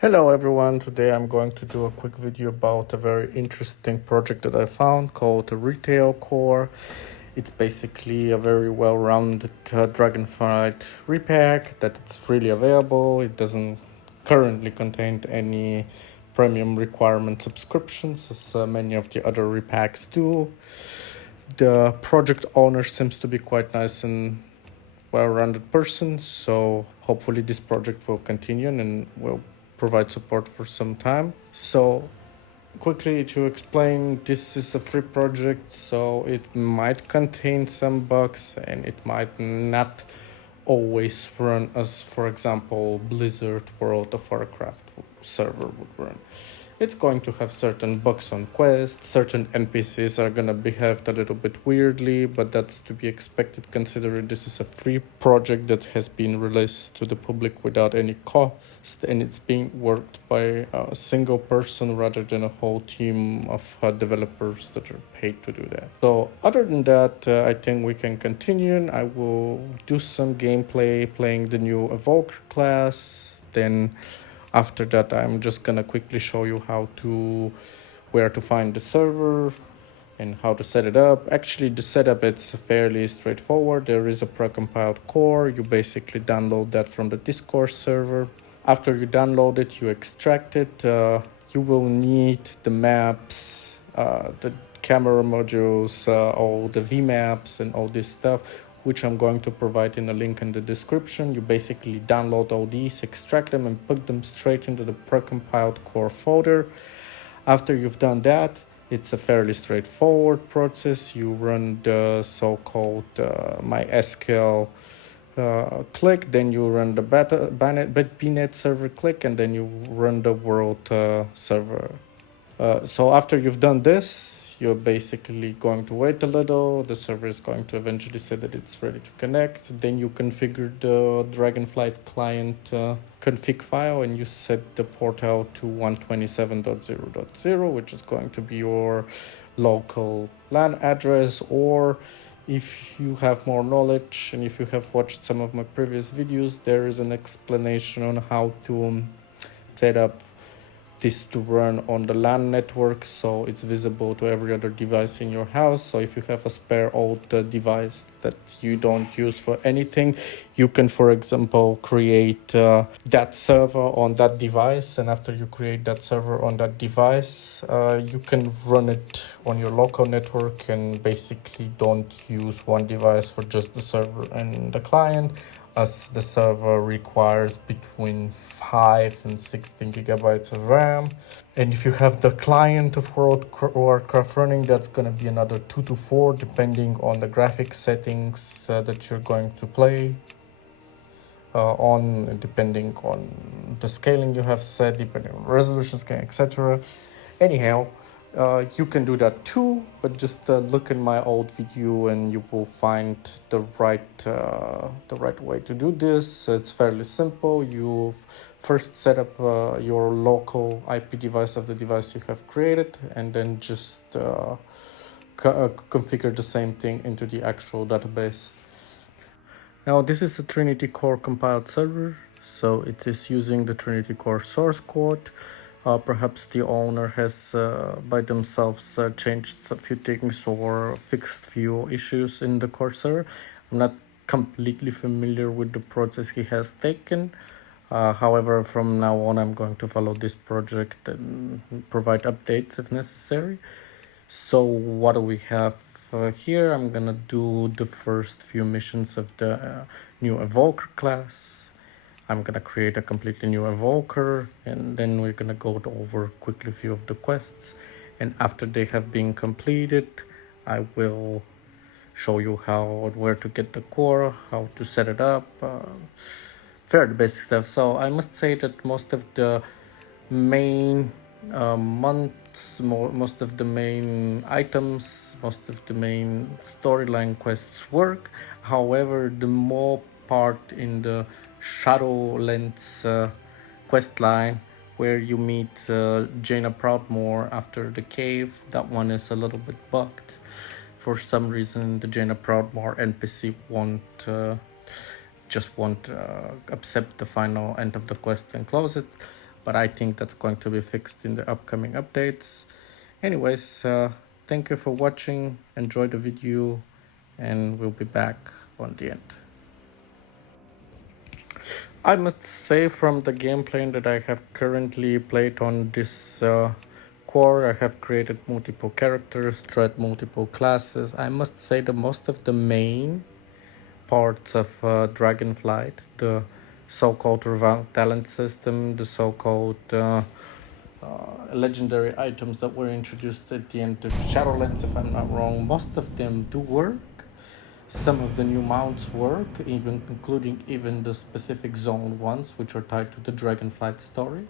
Hello everyone, today I'm going to do a quick video about a very interesting project that I found called Retail Core. It's basically a very well-rounded Dragonflight repack that it's freely available. It doesn't currently contain any premium requirement subscriptions as many of the other repacks do. The project owner seems to be quite nice and well-rounded person, so hopefully this project will continue and will provide support for some time. So quickly to explain, this is a free project, so it might contain some bugs and it might not always run as, for example, Blizzard World of Warcraft server would run. It's going to have certain bugs on quests, certain NPCs are gonna behave a little bit weirdly, but that's to be expected considering this is a free project that has been released to the public without any cost, and it's being worked by a single person rather than a whole team of developers that are paid to do that. So other than that, I think we can continue. I will do some gameplay playing the new Evoker class, then after that, I'm just gonna quickly show you where to find the server and how to set it up. Actually, the setup it's fairly straightforward. There is a precompiled core. You basically download that from the Discord server. After you download it, you extract it. You will need the maps, the camera modules, all the VMaps and all this stuff, which I'm going to provide in a link in the description. You basically download all these, extract them, and put them straight into the precompiled core folder. After you've done that, it's a fairly straightforward process. You run the so-called MySQL click, then you run the BNet server click, and then you run the world server. So after you've done this, you're basically going to wait a little. The server is going to eventually say that it's ready to connect. Then you configure the Dragonflight client config file and you set the port out to 127.0.0, which is going to be your local LAN address. Or if you have more knowledge and if you have watched some of my previous videos, there is an explanation on how to set up this to run on the LAN network, so it's visible to every other device in your house. So if you have a spare old device that you don't use for anything, you can, for example, create that server on that device, and after you create that server on that device, you can run it on your local network and basically don't use one device for just the server and the client, as the server requires between 5 and 16 gigabytes of RAM. And if you have the client of World of Warcraft running, that's going to be another 2 to 4, depending on the graphics settings that you're going to play on, depending on the scaling you have set, depending on resolution scaling, etc. Anyhow, you can do that too, but just look in my old video and you will find the right way to do this. It's fairly simple. You first set up your local IP device of the device you have created, and then just configure the same thing into the actual database. Now this is a Trinity Core compiled server, so it is using the Trinity Core source code. Perhaps the owner has by themselves changed a few things or fixed few issues in the core server. I'm not completely familiar with the process he has taken. However, from now on, I'm going to follow this project and provide updates if necessary. So what do we have here? I'm gonna do the first few missions of the new Evoker class. I'm gonna create a completely new Evoker, and then we're gonna go over quickly a few of the quests. And after they have been completed, I will show you where to get the core, how to set it up, fairly basic stuff. So I must say that most of the main most of the main items, most of the main storyline quests work. However, the more part in the Shadowlands quest line where you meet Jaina Proudmoore after the cave, that one is a little bit bugged. For some reason, the Jaina Proudmoore NPC won't accept the final end of the quest and close it. but I think that's going to be fixed in the upcoming updates. Anyways, thank you for watching, enjoy the video, and we'll be back on the end. I must say, from the gameplay that I have currently played on this core, I have created multiple characters, tried multiple classes. I must say that most of the main parts of Dragonflight, the so-called talent system, the so-called legendary items that were introduced at the end of Shadowlands, if I'm not wrong, most of them do work. Some of the new mounts work, even including even the specific zone ones, which are tied to the Dragonflight story.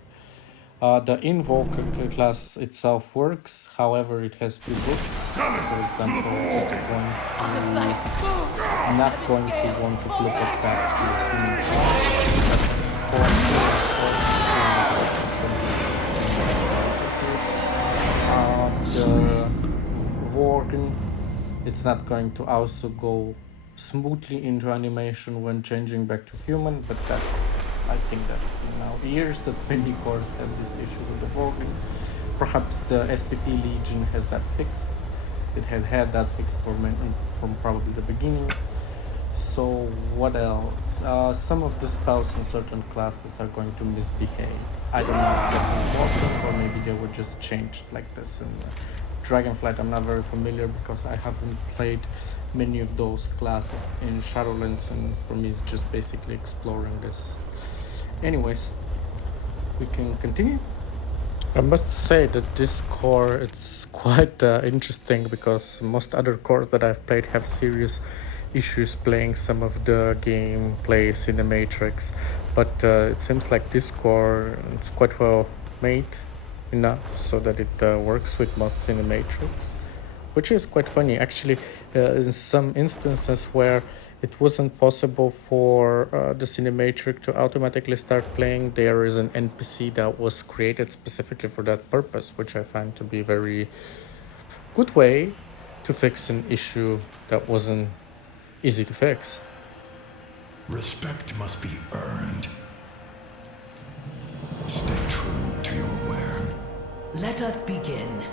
The Invoker class itself works, however, it has few books. For example, it's not going to want to flip it back to human form. The Worgen, it's not going to also go smoothly into animation when changing back to human, but I think that's been now years that many cores have this issue with the Worgen. Perhaps the SPP Legion has that fixed. It had that fixed from probably the beginning. So what else? Some of the spells in certain classes are going to misbehave. I don't know if that's important, or maybe they were just changed like this. And Dragonflight, I'm not very familiar because I haven't played many of those classes in Shadowlands, and for me it's just basically exploring this. Anyways, we can continue. I must say that this core, it's quite interesting, because most other cores that I've played have serious issues playing some of the gameplay cinematrix, but it seems like this core is quite well made enough so that it works with most cinematrix, which is quite funny actually. In some instances where it wasn't possible for the cinematrix to automatically start playing, there is an NPC that was created specifically for that purpose, which I find to be a very good way to fix an issue that wasn't easy to fix. Respect must be earned. Stay true to your word. Let us begin.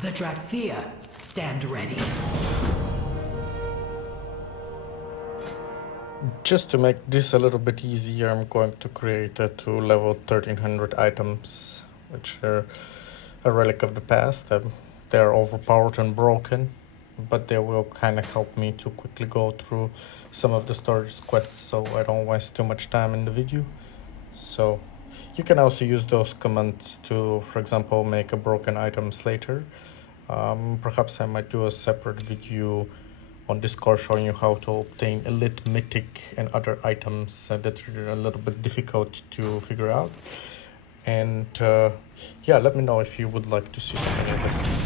The Drakthea, stand ready. Just to make this a little bit easier, I'm going to create 2 level 1300 items, which are a relic of the past. They're overpowered and broken, but they will kind of help me to quickly go through some of the storage quests, so I don't waste too much time in the video. So you can also use those commands to, for example, make a broken items later. Perhaps I might do a separate video on Discord showing you how to obtain elite, mythic and other items that are a little bit difficult to figure out. And yeah, let me know if you would like to see something like this.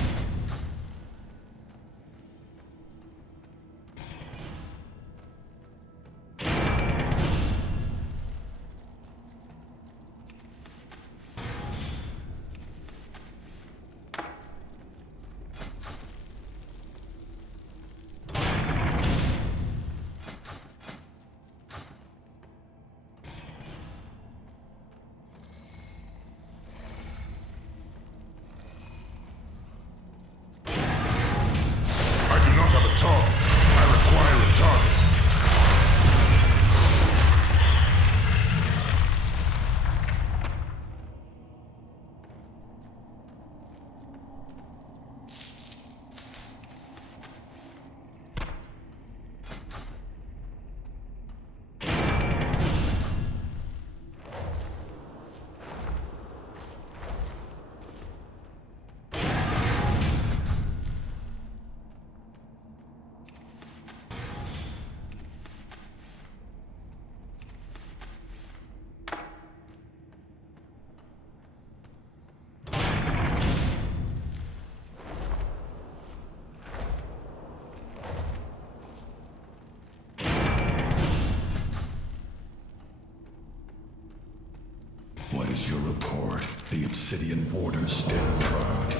is your report? The Obsidian Warders stand proud.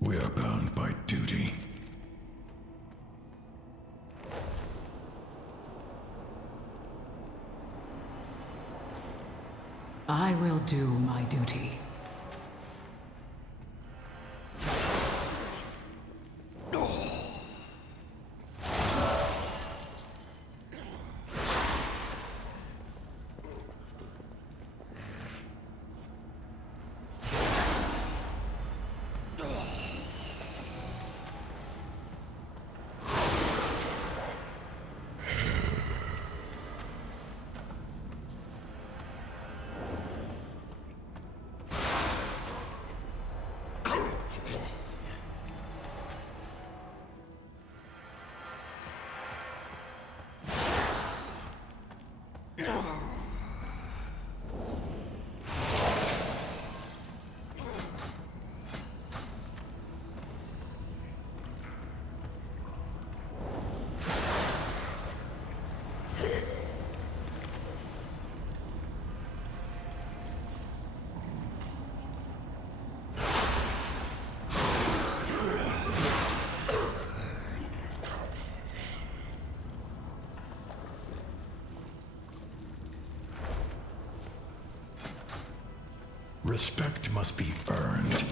We are bound by duty. I will do my duty. Respect must be earned.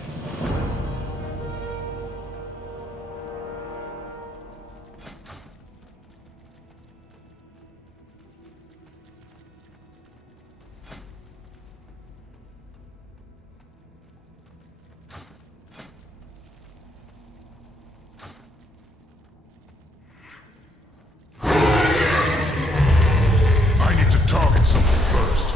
I need to target something first.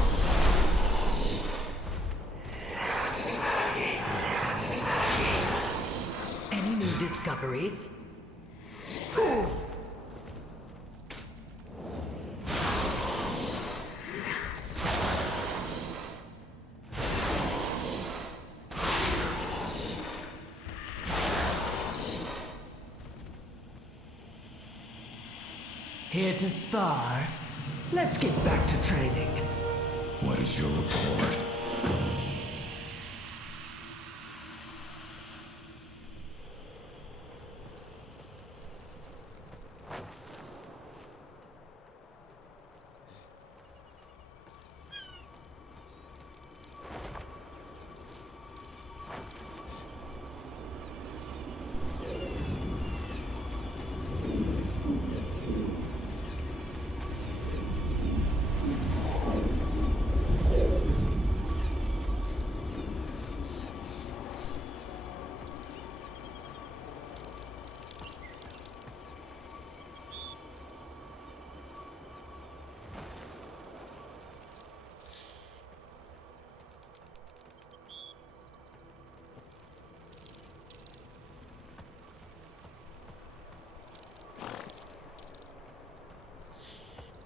Any new discoveries? Here to spar? Let's get back to training. What is your report?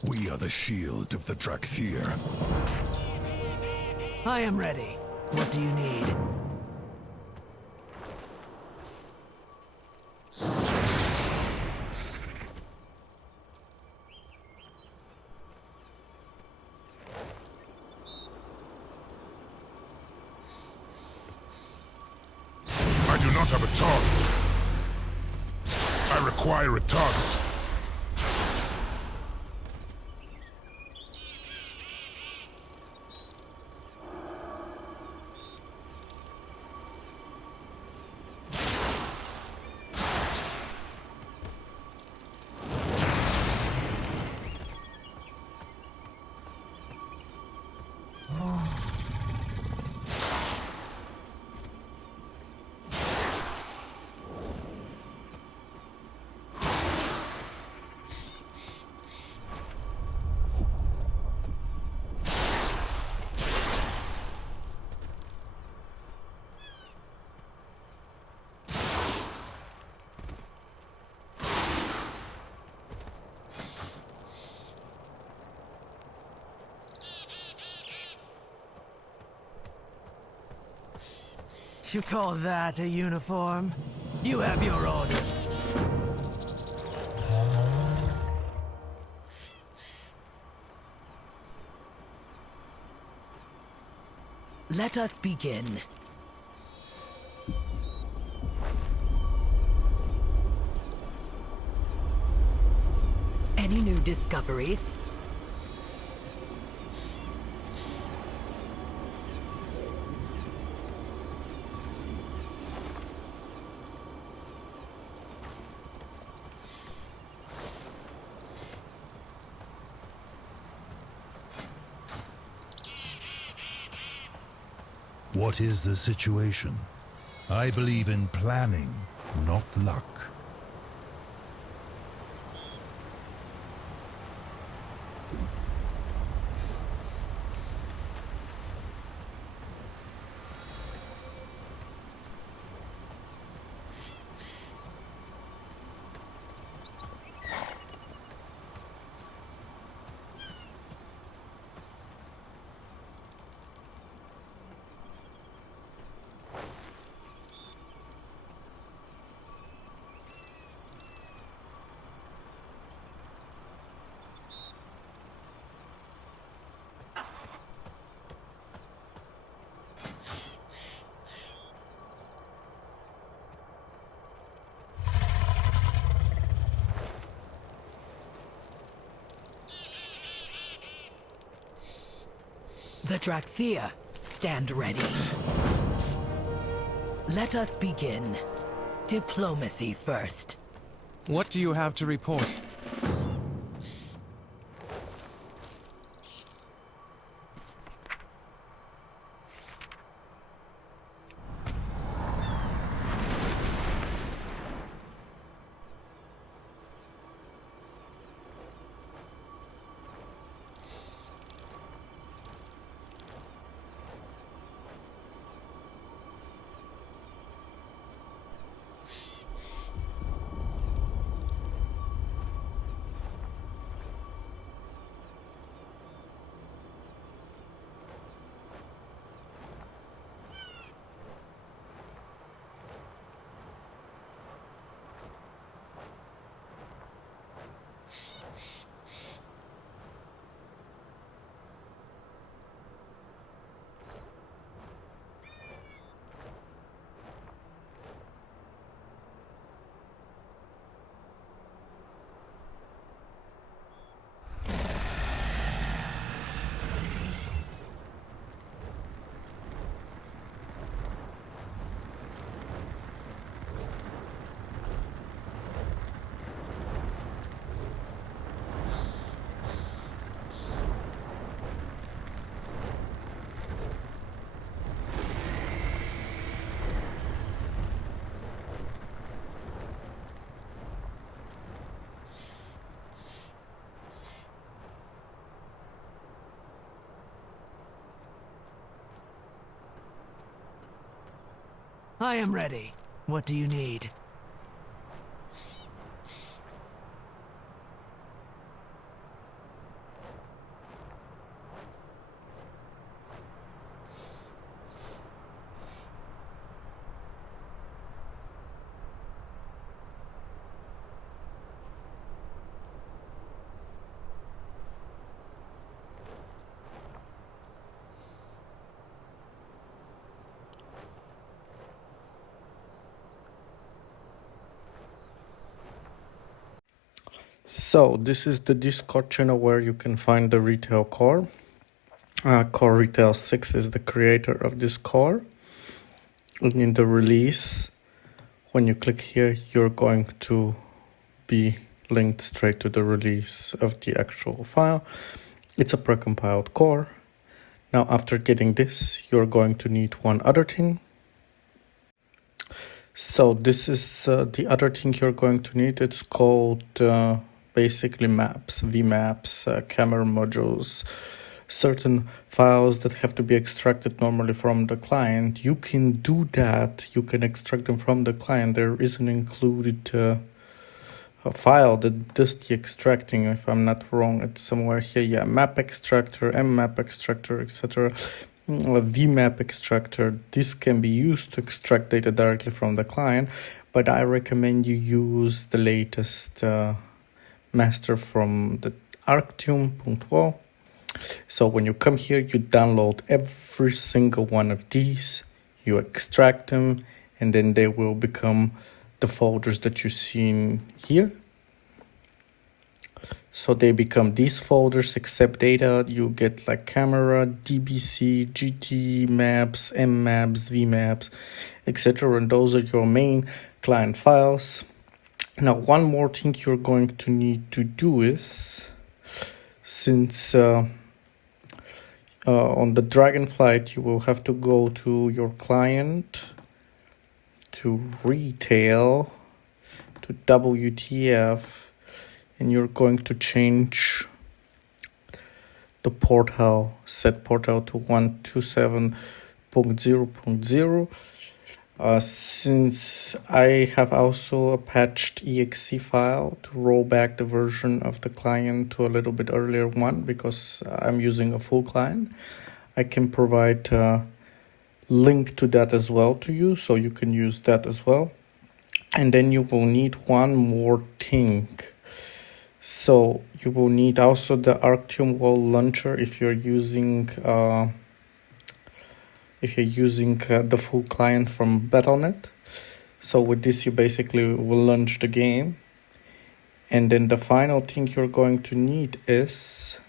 We are the shield of the Drakthir. I am ready. What do you need? I do not have a target. I require a target. You call that a uniform? You have your orders. Let us begin. Any new discoveries? What is the situation? I believe in planning, not luck. The Drakthea, stand ready. Let us begin. Diplomacy first. What do you have to report? I am ready. What do you need? So this is the Discord channel where you can find the retail core. Core Retail 6 is the creator of this core. And in the release, when you click here, you're going to be linked straight to the release of the actual file. It's a precompiled core. Now, after getting this, you're going to need one other thing. So this is the other thing you're going to need. It's called basically maps, VMaps, camera modules, certain files that have to be extracted normally from the client. You can do that. You can extract them from the client. There is an included a file that does the extracting, if I'm not wrong. It's somewhere here. Yeah, map extractor, mmap extractor, etc. VMap extractor. This can be used to extract data directly from the client, but I recommend you use the latest master from the Arctium.wo. So when you come here, you download every single one of these, you extract them, and then they will become the folders that you see in here. So they become these folders, except data. You get like camera, DBC, GT maps, M maps, V maps, etc. And those are your main client files. Now, one more thing you're going to need to do is, since on the Dragonflight, you will have to go to your client, to retail, to WTF, and you're going to change the portal, set portal to 127.0.0. Since I have also a patched exe file to roll back the version of the client to a little bit earlier one, because I'm using a full client, I can provide a link to that as well to you, so you can use that as well. And then you will need one more thing. So you will need also the Arctium wall launcher if you're using the full client from Battle.net. So with this, you basically will launch the game. And then the final thing you're going to need is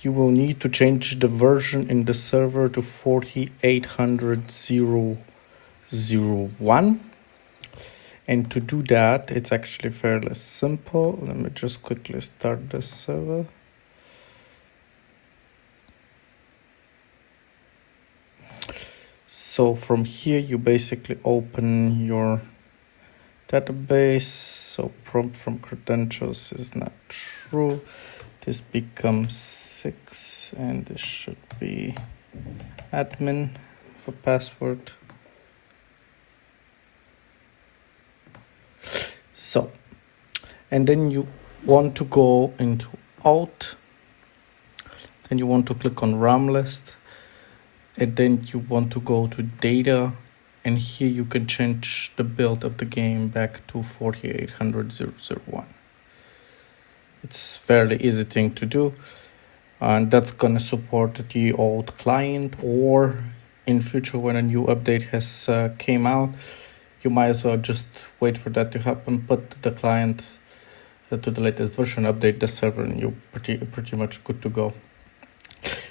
you will need to change the version in the server to 4800.0.0.1. And to do that, it's actually fairly simple. Let me just quickly start the server. So from here, you basically open your database. So prompt from credentials is not true. This becomes 6, and this should be admin for password. So, and then you want to go into Alt, then you want to click on RAM list, and then you want to go to data, and here you can change the build of the game back to 4800.0.0.1. It's fairly easy thing to do, and that's gonna support the old client, or in future when a new update has came out, you might as well just wait for that to happen, put the client to the latest version, update the server, and you're pretty much good to go.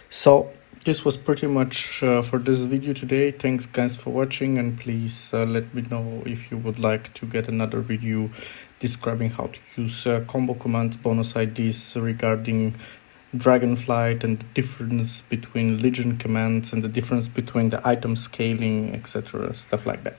So this was pretty much for this video today. Thanks guys for watching, and please let me know if you would like to get another video describing how to use combo commands, bonus IDs regarding Dragonflight, and the difference between Legion commands, and the difference between the item scaling, etc. Stuff like that.